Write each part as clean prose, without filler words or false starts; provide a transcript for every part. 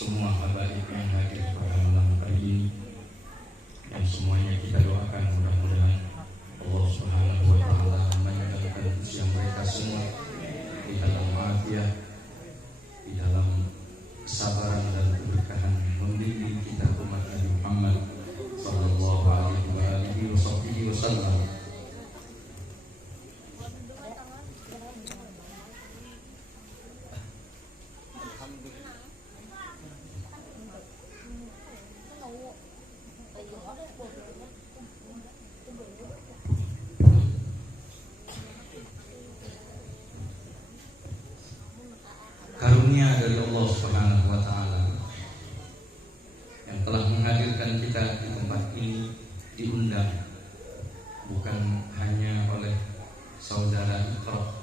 semua habaib yang hadir pada malam hari ini, dan semuanya kita doakan mudah-mudahan Allah Subhanahu wa taala menyatakan usia mereka semua di dalam afiat, di dalam kesabaran dan keberkahan, membimbing kita umat Nabi Muhammad sallallahu alaihi wasallam. Karunia dari Allah Subhanahu wa taala yang telah menghadirkan kita di tempat ini, diundang bukan hanya oleh saudara Iqra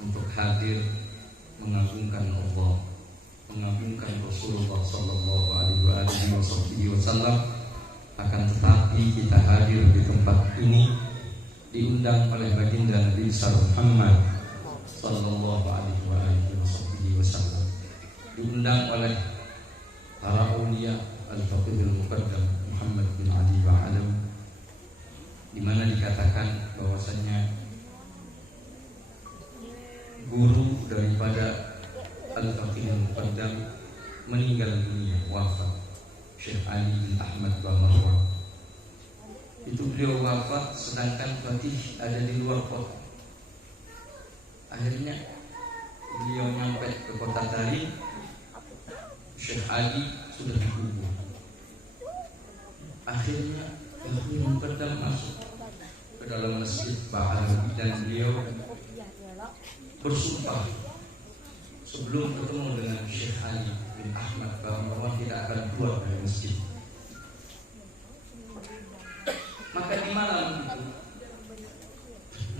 untuk hadir mengagungkan Allah, mengagungkan Rasulullah sallallahu alaihi wasallam, akan tetapi kita hadir di tempat ini diundang oleh baginda Nabi Muhammad sallallahu alaihi wasallam, diundang oleh para aulia al-faqihul muqaddam Muhammad bin Ali Ba'alam, di mana dikatakan bahwasanya guru daripada al-faqihul muqaddam meninggal dunia, wafat, Syekh Ali bin Ahmad Bamarwa. Itu beliau wafat sedangkan Fatih ada di luar kota. Akhirnya beliau nyampe ke kota Tarim, Syekh Ali sudah dikubur. Akhirnya Al-Faqihul Muqaddam masuk ke dalam masjid Ba'alawi dan beliau bersumpah sebelum ketemu dengan Syekh Ali bin Ahmad bahwa tidak akan keluar dari masjid. Maka di malam itu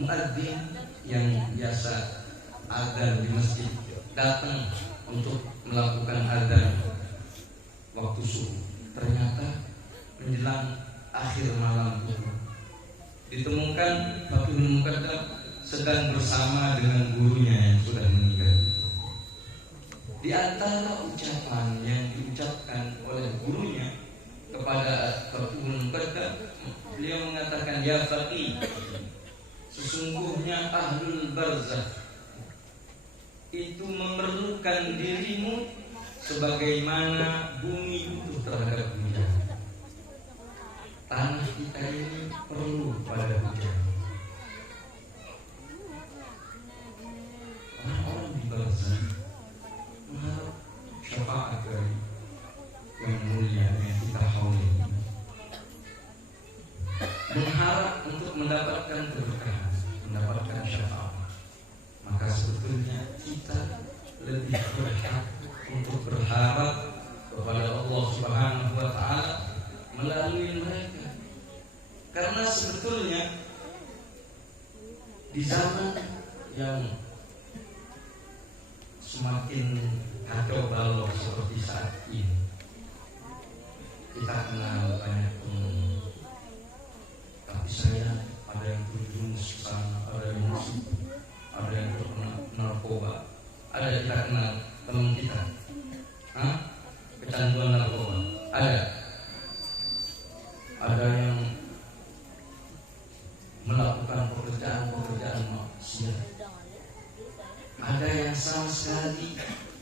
muadzin yang biasa adzan di masjid datang untuk melakukan adzan waktu subuh. Ternyata menjelang akhir malam itu ditemukan Faqihul Muqaddam sedang bersama dengan gurunya yang sudah meninggal. Di antara ucapan yang diucapkan oleh gurunya kepada Faqihul Muqaddam, beliau mengatakan, "Ya Faqih, sesungguhnya ahlul barzakh itu memerlukan dirimu sebagaimana bumi butuh terhadap hujan. Tanah kita ini perlu pada hujan. Orang-orang di barzakh mengharap syafaat dari yang mulia yang kita hauli, mengharap untuk mendapatkan keberkahan, mendapatkan syafaat. Maka sebetulnya kita lebih berhak untuk berharap kepada Allah Subhanahu wa taala melalui mereka. Karena sebetulnya di zaman yang semakin kacau balau seperti saat ini, kita kenal banyak pengemis, tapi saya ada yang terjerumus ke sana, ada yang musik, ada yang terkena narkoba, ada yang kita kenal teman kita, kecanduan narkoba, ada yang melakukan pekerjaan maksiat, ada yang sama sekali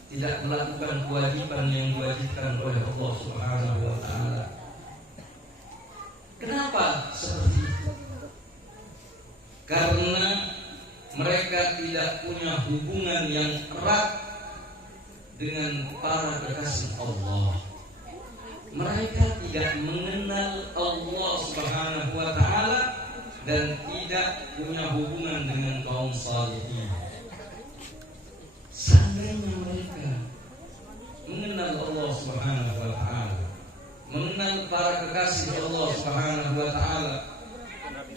tidak melakukan kewajiban yang diwajibkan oleh Allah Subhanahu wa taala. Kenapa seperti itu? Karena mereka tidak punya hubungan yang erat dengan para kekasih Allah. Mereka tidak mengenal Allah Subhanahu wa taala dan tidak punya hubungan dengan kaum salihin. Seandainya mereka mengenal Allah Subhanahu wa taala, mengenal para kekasih Allah Subhanahu wa taala,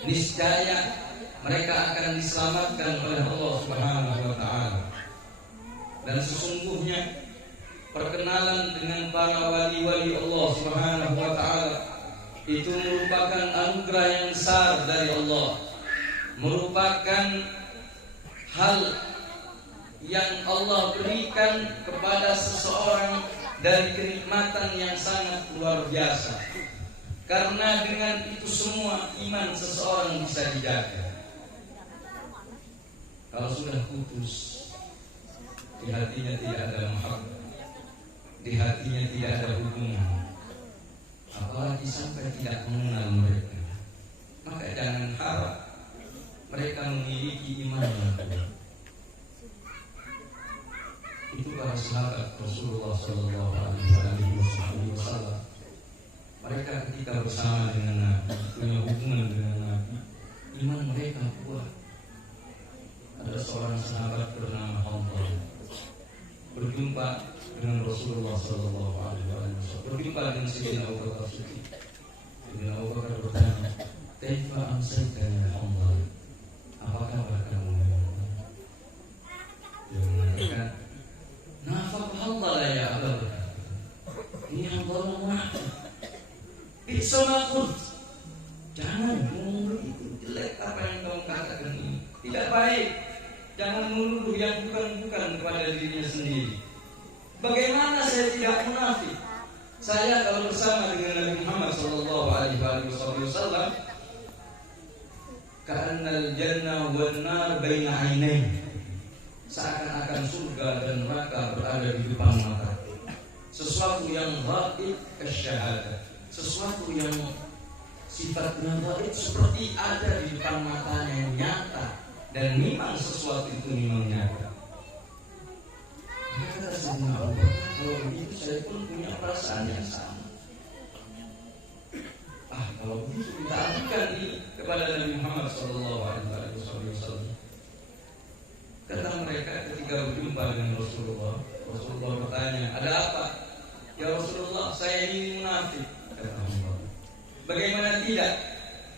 niscaya mereka akan diselamatkan oleh Allah Subhanahu wa taala. Dan sesungguhnya perkenalan dengan para wali-wali Allah Subhanahu wa taala itu merupakan anugerah yang besar dari Allah, merupakan hal yang Allah berikan kepada seseorang dari kenikmatan yang sangat luar biasa. Karena dengan itu semua iman seseorang bisa dijaga. Kalau sudah putus, di hatinya tidak ada mahabbah, di hatinya tidak ada hubungan, apalagi sampai tidak mengenal mereka, maka jangan harap mereka memiliki iman yang kuat. Itu para sahabat Rasulullah Sallallahu Alaihi Wasallam. Mereka ketika bersama dengan Nabi, punya hubungan dengan Nabi, iman mereka kuat. Ada seorang sahabat bernama Hamzah berjumpa dengan Rasulullah Sallallahu Alaihi Wasallam, berjumpa dengan Sayyidina Abu Bakar Siddiq. Sayyidina Abu Bakar bertanya, "Kaifa amsayta ya Hamzah? Apa kabar kamu?" Dia mengatakan, "Nafaq Hamzah ya Abu Bakar. Ini Hamzah munafik. Bismillah, jangan ngomong begitu, jelek apa yang kau katakan ini, tidak baik. Jangan menuduh yang bukan-bukan kepada dirinya sendiri. Bagaimana saya tidak munafik? Saya kalau bersama dengan Nabi Muhammad Sallallahu Alaihi Wasallam, ka'annal jannah wan nar baina ainain, seakan-akan surga dan neraka berada di depan mata. Sesuatu yang ghaib kasyahadah, sesuatu yang sifatnya gaib seperti ada di depan matanya yang nyata, dan memang sesuatu itu memang nyata. Maka kata Sayyidina Abu Bakar, kalau begitu saya pun punya perasaan yang sama. Kalau begitu kita ajukan ini kepada Nabi Muhammad Sallallahu Alaihi Wasallam. Kata mereka ketika berjumpa dengan Rasulullah, Rasulullah bertanya, "Ada apa?" "Ya Rasulullah, saya ini munafik." Bagaimana tidak?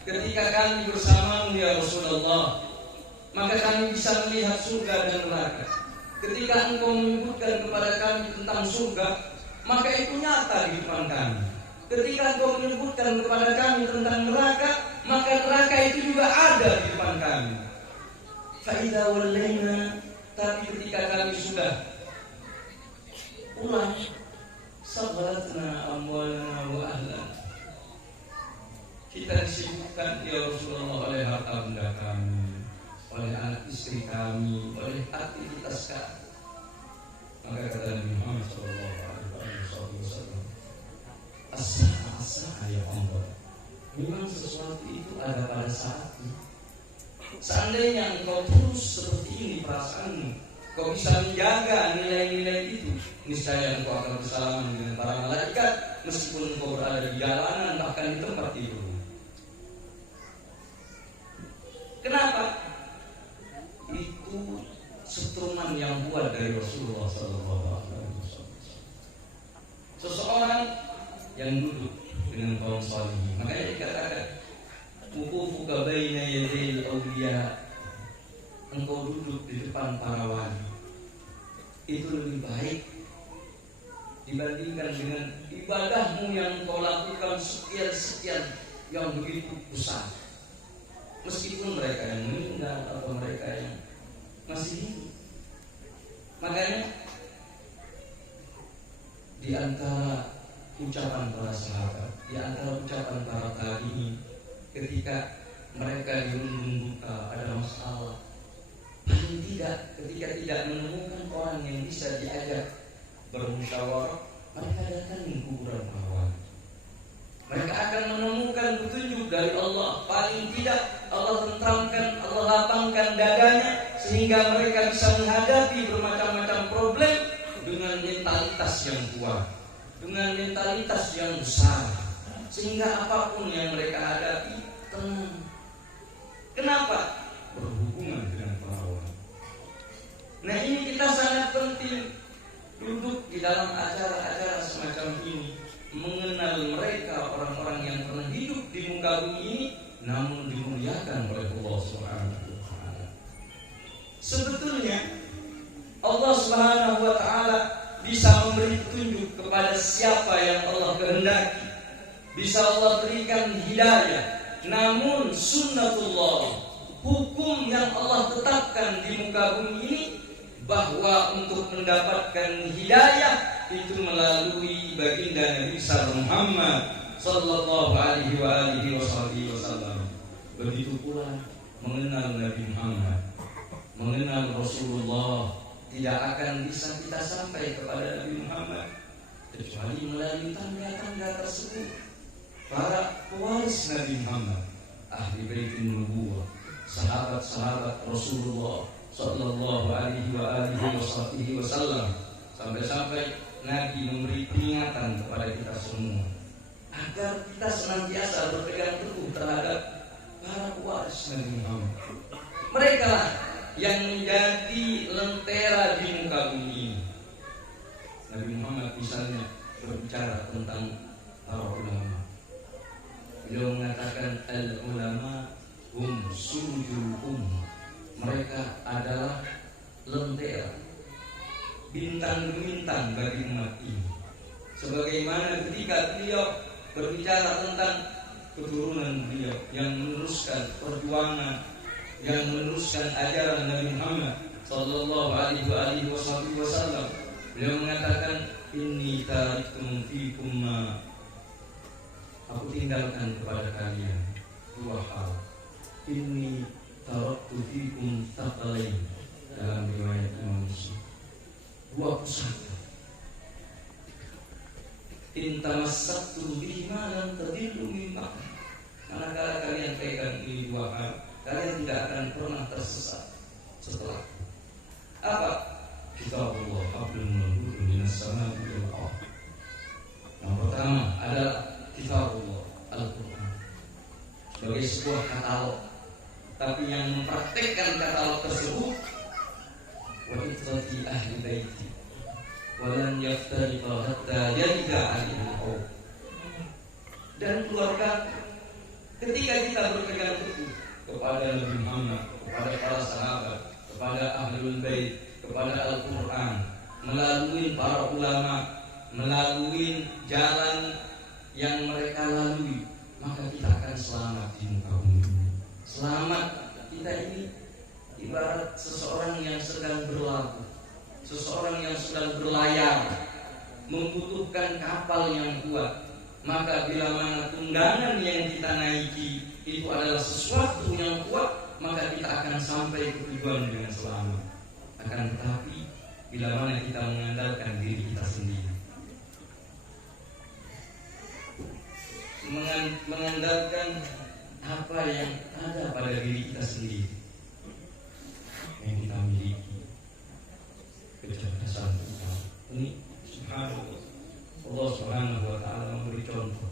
Ketika kami bersamamu ya Rasulullah, maka kami bisa melihat surga dan neraka. Ketika engkau menyebutkan kepada kami tentang surga, maka itu nyata di depan kami. Ketika engkau menyebutkan kepada kami tentang neraka, maka neraka itu juga ada di depan kami. Fa'idha wallaina, tapi ketika kami sudah pulang, sabaratna amwalana wa ahlana, kita disibukkan ya Rasulullah oleh harta benda kami, oleh anak istri kami, oleh aktivitas kami. Maka kata Nabi Muhammad Sallallahu Alaihi Wasallam, asa ya Allah, memang sesuatu itu ada pada saatnya. Seandainya engkau terus seperti ini perasaanmu, kau bisa menjaga nilai-nilai itu, niscaya engkau akan bersalaman dengan para malaikat meskipun engkau berada di jalanan, bahkan di tempat tidur. Kenapa? Itu setruman yang buat dari Rasulullah SAW. Seseorang yang duduk dengan kaum salihin, makanya dikatakan wuqufuka baina yadayil awliya, engkau duduk di depan para wali, itu lebih baik dibandingkan dengan ibadahmu yang engkau lakukan sekian yang begitu besar. Meskipun mereka yang meninggal atau mereka yang masih hidup. Makanya di antara ucapan para sahabat, di antara ucapan para tabi'in, ketika mereka dirundung duka, ada masalah, paling tidak ketika tidak menemukan orang yang bisa diajak bermusyawarah, mereka datangi kuburan para wali. Mereka akan menemukan petunjuk dari Allah. Paling tidak Allah tentramkan, Allah lapangkan dadanya, sehingga mereka bisa menghadapi bermacam-macam problem dengan mentalitas yang kuat, dengan mentalitas yang besar, sehingga apapun yang mereka hadapi tenang. Kenapa? Berhubungan dengan para wali. Nah, ini kita sangat penting duduk di dalam acara-acara semacam ini, mengenal mereka, orang-orang yang pernah hidup di muka bumi ini, namun dimuliakan oleh Allah Subhanahu wa Ta'ala. Sebetulnya Allah Subhanahu wa Ta'ala bisa memberi petunjuk kepada siapa yang Allah kehendaki, bisa Allah berikan hidayah. Namun sunnatullah, hukum yang Allah tetapkan di muka bumi ini, bahwa untuk mendapatkan hidayah itu melalui baginda Nabi Muhammad sallallahu alaihi wasallam. Begitu pula mengenal Nabi Muhammad, mengenal Rasulullah tidak akan bisa kita sampai kepada Nabi Muhammad kecuali melalui tanda-tanda tersebut. Para pewaris Nabi Muhammad, ahli baitin nubuwah, sahabat-sahabat Rasulullah sallallahu alaihi wasallam, sampai-sampai Nabi memberi peringatan kepada kita semua agar kita senantiasa berpegang teguh terhadap para pewaris Nabi Muhammad. Mereka lah yang menjadi lentera di muka bumi ini. Nabi Muhammad misalnya berbicara tentang para ulama. Beliau mengatakan al-ulama hum surujul ummah. Mereka adalah lentera, bintang gemintang bagi umat ini. Sebagaimana ketika beliau berbicara tentang keturunan beliau yang meneruskan perjuangan, yang meneruskan ajaran Nabi Muhammad sallallahu alaihi wasallam, beliau mengatakan inni tarikum fikum ma, aku tinggalkan kepada kalian dua hal. Inni taraktu fikum thaqalain, dalam riwayat Imam Muslim, dua pusaka. In tamassaktum bihima lan tadillu min ba'd. Manakala kalian pegang ini dua hal, kalian tidak akan pernah tersesat setelah. Apa? Kitabullah hablum mamdudun minas samaa'i wal ardh. Yang pertama adalah Kitabullah, Al-Quran, sebagai sebuah katalog, tapi yang mempraktekkan katalog tersebut wa itrati ahli baiti walan yaftariqa hatta yarida alihul qaum. Dan keluarga, ketika kita berpegang teguh kepada Nabi Muhammad, kepada para sahabat, kepada ahlul bait, kepada Al-Quran, melalui para ulama, melalui jalan yang mereka lalui, maka kita akan selamat di muka bumi. Selamat kita ini ibarat seseorang yang sedang berlabuh, seseorang yang sedang berlayar, membutuhkan kapal yang kuat. Maka bila mana tunggangan yang kita naiki itu adalah sesuatu yang kuat, maka kita akan sampai ke tujuan dengan selamat. Akan tetapi bila mana kita mengandalkan diri kita sendiri, mengandalkan apa yang ada pada diri kita sendiri, yang kita miliki, kecerdasan kita ini, subhanallah, Allah subhanahu wa ta'ala memberi contoh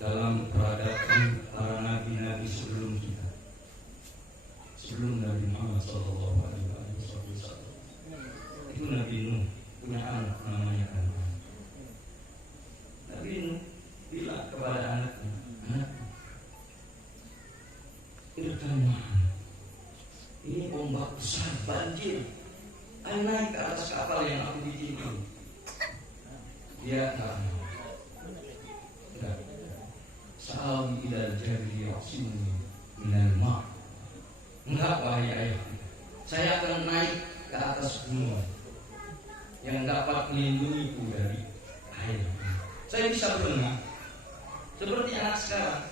dalam peradaban para nabi-nabi sebelum kita, sebelum Nabi Muhammad sallallahu alaihi wasallam. Itu Nabi Nuh punya anak namanya Kan'an. Nabi Nuh bilang kepada anaknya, anakku, irkanlah, ini ombak besar, banjir, ayo naik ke atas kapal yang aku bikin ini. Dia enggak. Sa'awi ilal jari ya'simuni minal ma'. Enggak, wahai ayahku, saya akan naik ke atas gunung yang dapat melindungiku dari air. Saya bisa berenang seperti anak sekarang.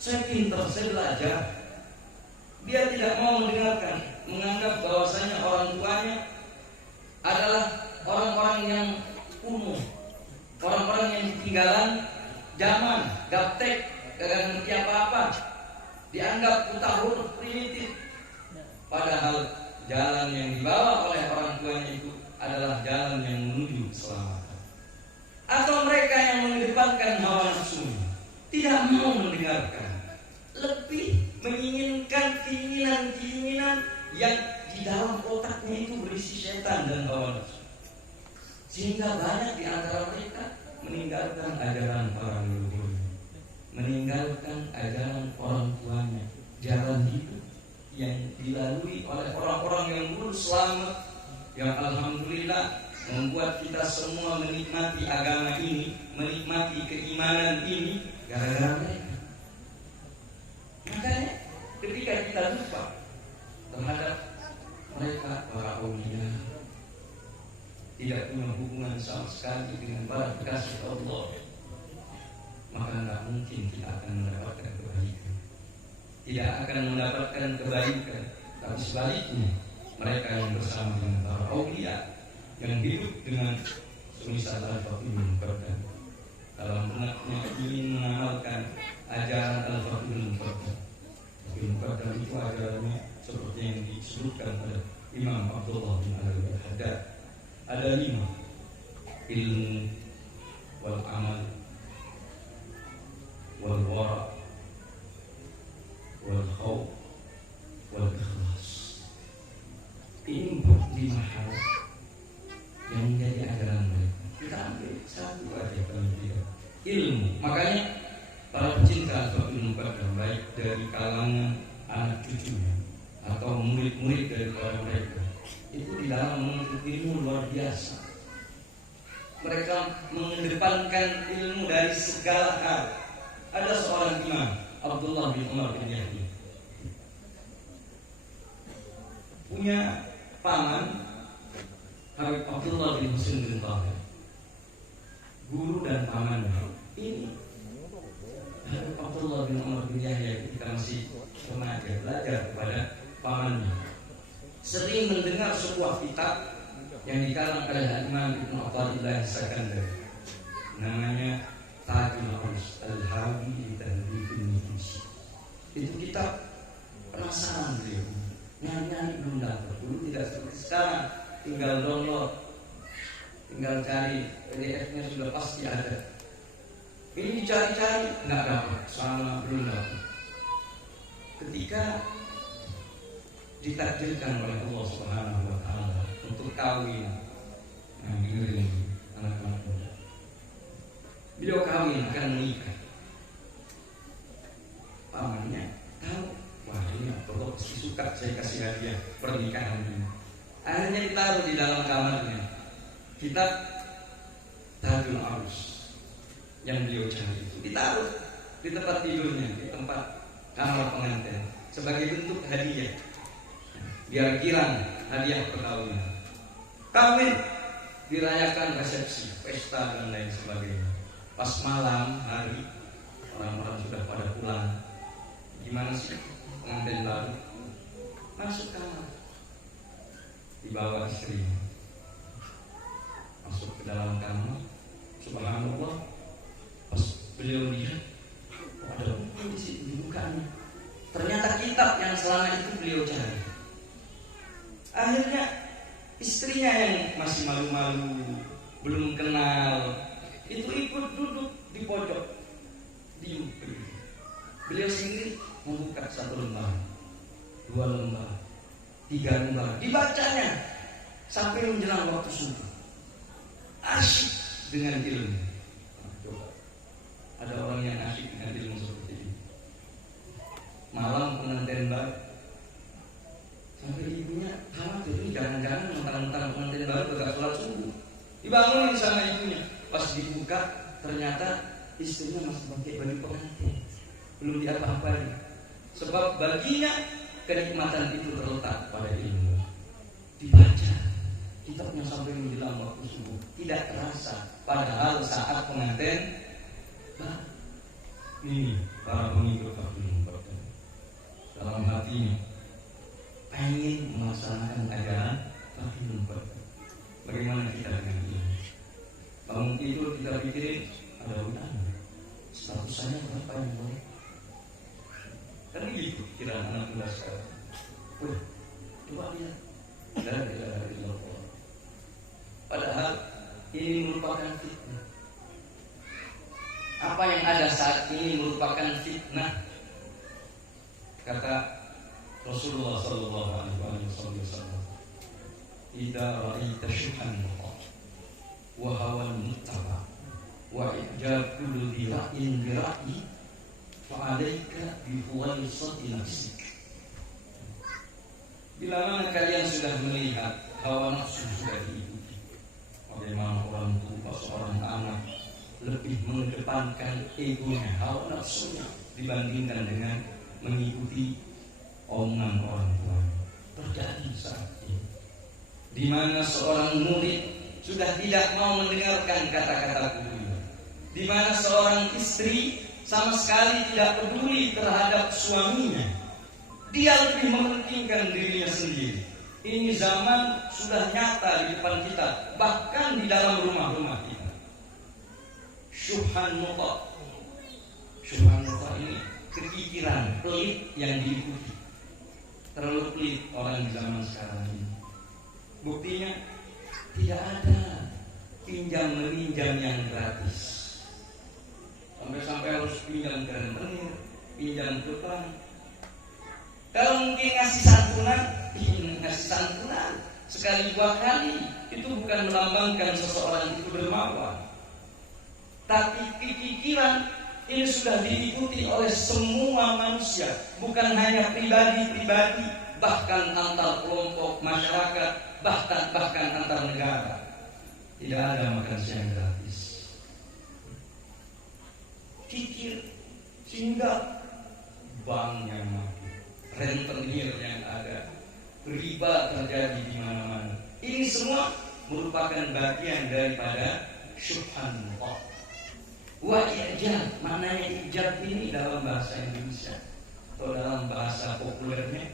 Saya pintar, saya belajar. Dia tidak mau mendengarkan, menganggap bahwasanya orang tuanya adalah orang-orang yang umum, orang-orang yang ketinggalan zaman, gaptek, gak ngerti apa-apa, dianggap buta huruf, primitif. Padahal jalan yang dibawa oleh orang tuanya itu adalah jalan yang menuju keselamatan. Atau mereka yang mengedepankan hawa nafsunya, tidak mau mendengarkan, lebih menginginkan keinginan-keinginan yang di dalam otaknya itu berisi setan dan hawa nafsu. Sehingga banyak di antara mereka meninggalkan ajaran para leluhur, meninggalkan ajaran orang tuanya, jalan hidup yang dilalui oleh orang-orang yang lurus selamat, yang alhamdulillah membuat kita semua menikmati agama ini, menikmati keimanan ini gara-gara mereka. Makanya ketika kita lupa terhadap mereka para aulia, tidak punya hubungan sama sekali dengan para kekasih Allah, maka nggak mungkin kita akan mendapatkan kebaikan. Tidak akan mendapatkan kebaikan, tapi sebaliknya mereka yang bersama dengan para aulia yang hidup dengan semisal Al-Fatihul Muqaddam dalam benaknya ingin mengamalkan ajaran Al-Fatihul Muqaddam. Al-Fatihul Muqaddam itu ajarannya seperti yang disebutkan oleh Imam Abdullah bin Al-Haddad. Ada 5: ilmu, wal amal, wal wara', wal khawf, wal ikhlas. Ini 5 hal yang menjadi ajaran mereka. Kita ambil satu aja paling tidak. Ilmu. Makanya para pecinta Al-Fatihul Muqaddam, baik dari kalangan anak cucunya atau murid-murid daripada mereka, itu di dalam menuntut ilmu luar biasa. Mereka mengedepankan ilmu dari segala hal. Ada seorang imam, Abdullah bin Umar bin Yahya, punya paman Habib Abdullah bin Husain bin Tahir, guru dan pamannya. Ini Habib Abdullah bin Umar bin Yahya ketika masih remaja belajar kepada pamannya, sering mendengar sebuah kitab yang dikarang oleh Imam Ibnu Athaillah As-Sakandari, namanya Tajul Arus Al-Hawi di Tahdhibin Nufus. Itu kitab penasaran beliau, nyari belum dapat. Dulu tidak seperti sekarang, tinggal download, tinggal cari PDF-nya sudah pasti ada. Ini dicari-cari nggak dapat, selama belum dapat. Ketika ditakdirkan oleh Allah Subhanahu wa Ta'ala untuk kawin, dengerin anak-anak muda, beliau kawin akan menikah. Pamannya tahu, wah ini Allah pasti suka saya kasih hadiah pernikahan ini. Akhirnya ditaruh di dalam kamarnya kitab Tajul Arus yang beliau cari itu, ditaruh di tempat tidurnya, di tempat kamar pengantin sebagai bentuk hadiah, biar girang hadiah perkawinan. Kawin dirayakan, resepsi, pesta dan lain sebagainya. Pas malam hari, orang-orang sudah pada pulang. Gimana sih pengantin baru? Masuk kamar, dibawa istrinya, masuk ke dalam kamar. Subhanallah, pas beliau lihat, ada buku di situ, dibukanya. Ternyata kitab yang selama itu beliau cari. Akhirnya istrinya yang masih malu-malu, belum kenal, itu ikut duduk di pojok, diam. Beliau sendiri membuka 1 lembar, 2 lembar, 3 lembar, dibacanya sampai menjelang waktu subuh. Asyik dengan ilmu. Coba, ada orang yang asyik dengan ilmu seperti ini. Malam pengantin baru, sampai ibunya khawatir, ini jangan-jangan mentang-mentang pengantin baru gak sholat subuh. Dibangunin sama ibunya. Pas dibuka, ternyata istrinya masih pakai baju pengantin, belum diapa-apain. Sebab baginya kenikmatan itu terletak pada ilmu. Dibaca kitabnya sampai menjelang waktu subuh, tidak terasa. Padahal saat pengantin, ini para pengikut Fatihul dalam hatinya ingin melaksanakan ajaran Fatihul Muqaddam. Bagaimana kita dengan ini? Bangun tidur kita pikirin, ada undangan, status saya berapa yang boleh? Kan begitu kira anak muda sekarang. Coba lihat, dari Allah. Padahal ini merupakan fitnah. Apa yang ada saat ini merupakan fitnah. Kata Rasulullah sallallahu alaihi wasallam, "Idza ra'aita syuhan wa hawan muttaba wa ijabul dira'in bira'i fa'alaika bi huwaisati nafsik." Bila mana kalian sudah melihat hawa nafsu sudah diikuti, bagaimana orang tua seorang anak lebih mengedepankan egonya, hawa nafsunya dibandingkan dengan mengikuti omongan orang tuanya. Terjadi saat ini, di mana seorang murid sudah tidak mau mendengarkan kata-kataku, di mana seorang istri sama sekali tidak peduli terhadap suaminya. Dia lebih mementingkan dirinya sendiri. Ini zaman sudah nyata di depan kita, bahkan di dalam rumah-rumah kita. Syubhan muta. Syubhan muta ini kekikiran, pelit yang diikuti. Terlalu pelit orang di zaman sekarang ini. Buktinya tidak ada pinjam meminjam yang gratis. Sampai-sampai harus pinjam ke rentenir, pinjam ke bank. Kalau mungkin ngasih santunan sekali 2 kali, itu bukan melambangkan seseorang itu dermawan. Tapi kekikiran ini sudah diikuti oleh semua manusia, bukan hanya pribadi-pribadi, bahkan antar kelompok masyarakat, bahkan antar negara. Tidak ada makan siang gratis. Kikir sehingga bank yang mati, rentenir yang ada, riba terjadi di mana-mana. Ini semua merupakan bagian daripada syubhan muta. Wa ijab, maknanya ijab ini dalam bahasa Indonesia atau dalam bahasa populernya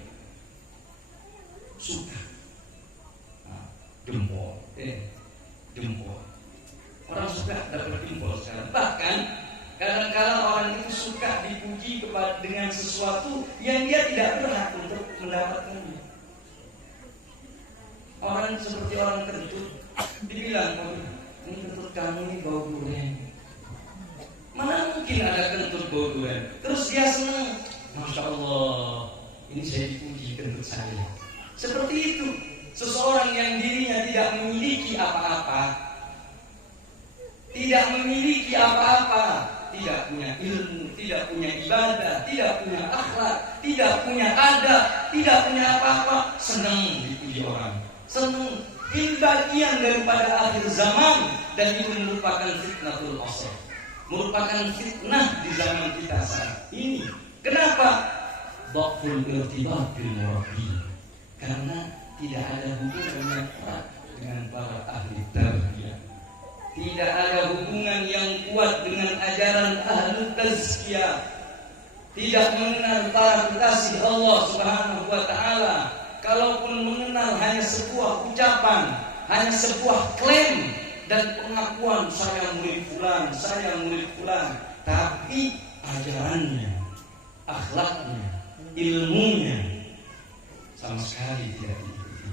suka. Jempol, jempol. Orang suka dapat jempol sekarang. Bahkan kadang-kadang orang itu suka dipuji dengan sesuatu yang dia tidak berhak untuk mendapatkannya. Orang seperti orang kentut, dibilang, ini kentut kamu ini bau durian. Mana mungkin ada kentut bau durian? Terus dia senang, Masya Allah, ini saya dipuji kentut saya. Seperti itu, seseorang yang dirinya tidak memiliki apa-apa, tidak memiliki apa-apa, tidak punya ilmu, tidak punya ibadah, tidak punya akhlak, tidak punya adab, tidak punya apa-apa, senang dipuji orang. Senang. Ini bagian daripada akhir zaman, dan itu merupakan fitnatul asr, merupakan fitnah di zaman kita saat ini. Kenapa? Dhaful irtibat bil murabbi, karena tidak ada hubungan yang erat dengan para ahli tarbiyah. Tidak ada hubungan yang kuat dengan ajaran ahli tazkiyah. Tidak mengenal para kekasih Allah Subhanahu wa taala. Kalaupun mengenal hanya sebuah ucapan, hanya sebuah klaim dan pengakuan saya murid fulan, tapi ajarannya, akhlaknya, ilmunya sama sekali tidak diikuti,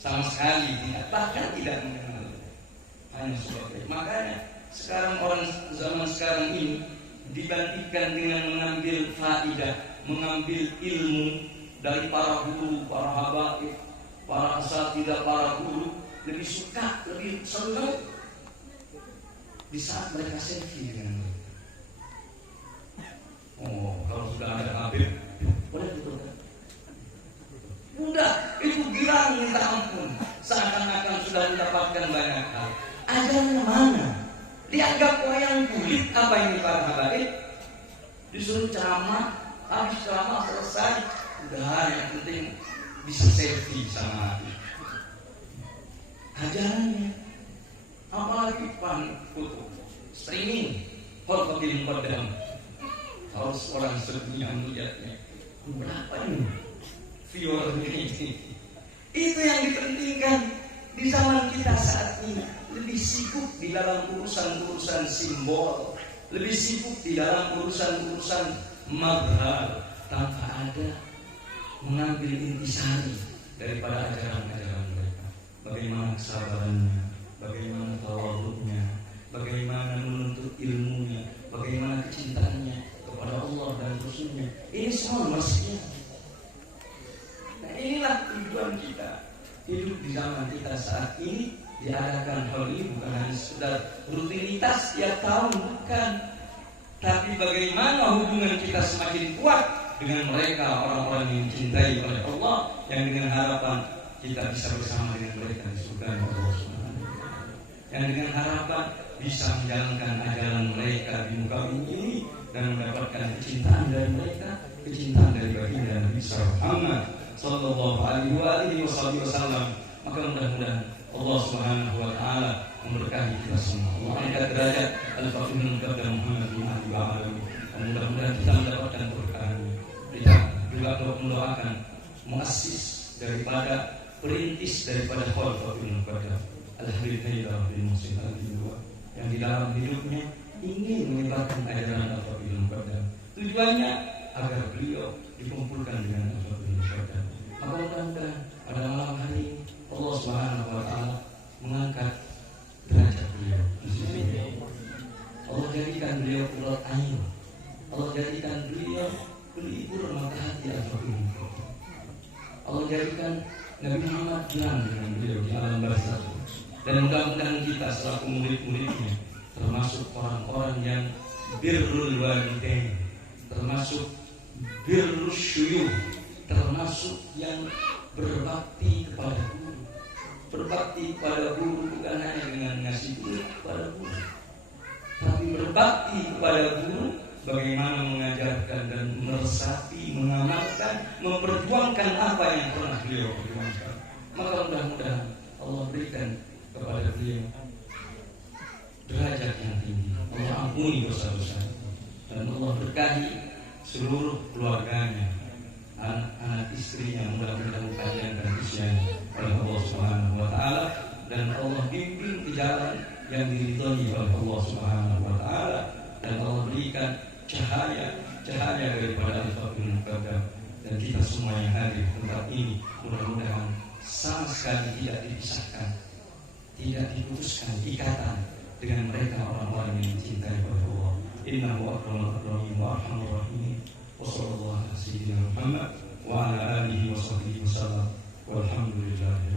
sama sekali tidak, bahkan tidak mengenal. Hanya sebagai, makanya sekarang orang zaman sekarang ini dibandingkan dengan mengambil faidah, mengambil ilmu dari para guru, para habaib, para asatidzah, para guru, lebih suka, lebih senang di saat mereka selfie dengan mereka. Oh, kalau sudah ada habib, boleh betul kan? Udah, itu girang minta ampun, seakan-akan sudah mendapatkan banyak hal. Ajarnya mana? Dianggap wayang kulit apa ini para habaib? Disuruh ceramah, habis ceramah selesai, udah yang penting bisa selfie sama hati. Ajarannya, apalagi foto, streaming, horfatil padam, harus orang sedunia melihatnya. Berapa ini viewernya ini? Itu yang dipentingkan di zaman kita saat ini. Lebih sibuk di dalam urusan-urusan simbol, lebih sibuk di dalam urusan-urusan mazhar, tanpa ada mengambil intisari daripada ajaran-ajaran mereka. Bagaimana kesabarannya, bagaimana tawadhu'nya, bagaimana menuntut ilmunya, bagaimana kecintaannya kepada Allah dan Rasulnya. Ini semua mestinya. Nah, inilah tujuan kita hidup di zaman kita saat ini. Diadakan hal ini bukan hanya sekedar rutinitas tiap tahun, bukan, tapi bagaimana hubungan kita semakin kuat dengan mereka, orang-orang yang dicintai oleh Allah, yang dengan harapan kita bisa bersama dengan mereka di surga Allah Subhanahu wa taala, yang dengan harapan bisa menjalankan ajaran mereka di muka bumi ini dan mendapatkan kecintaan dari mereka, kecintaan dari baginda Nabi Muhammad sallallahu alaihi wasallam. Maka mudah-mudahan Allah Subhanahu wa taala memberkahi kita semua. Allah angkat derajat Al-Faqih Muqaddam Muhammad bin Abi Bakar. Mudah-mudahan kita mendapatkan berkahnya. Kita juga mendoakan muassis daripada perintis daripada Khalifah bin Muqaddam Al-Habib Haidar bin Muhsin Al-Hindwa yang di dalam hidupnya ingin menyebarkan ajaran Al-Faqih bin Muqaddam. Tujuannya agar beliau dikumpulkan dengan Al-Faqih bin Muqaddam. Maka mudah-mudahan pada malam hari ini Allah Subhanahu wa taala mengangkat derajat beliau di sisi Allah jadikan beliau qurrat ain. Allah jadikan beliau pelipur mata hati Al-Faqih bin Muqaddam. Allah jadikan Nabi Muhammad bilang dengan beliau di alam barzakh. Dan mudah-mudahan kita selaku murid-muridnya termasuk orang-orang yang birrul walidain, termasuk birrul syuyukh, termasuk yang berbakti kepada guru. Berbakti kepada guru bukan hanya dengan ngasih duit kepada guru, tapi berbakti kepada guru bagaimana mengajarkan dan meresapi, mengamalkan, memperjuangkan apa yang pernah beliau perjuangkan. Maka mudah-mudahan Allah berikan kepada beliau derajat yang tinggi. Allah ampuni dosa-dosa dan Allah berkahi seluruh keluarganya, anak-anak istrinya, mudah-mudahan panjangkan usianya oleh Allah Subhanahu wa taala dan Allah bimbing ke jalan yang diridhoi oleh Allah Subhanahu wa taala dan Allah berikan cahaya daripada Al-Faqih bin Muqaddam dan kita semua yang hadir di tempat ini mudah-mudahan sama sekali tidak dipisahkan, tidak diputuskan ikatan dengan mereka orang-orang yang dicintai oleh Allah. Innahu akramul akramin wa arhamur rahimin. Wa sallallahu ala sayyidina Muhammad wa ala alihi wa sahbihi wasallam. Walhamdulillah.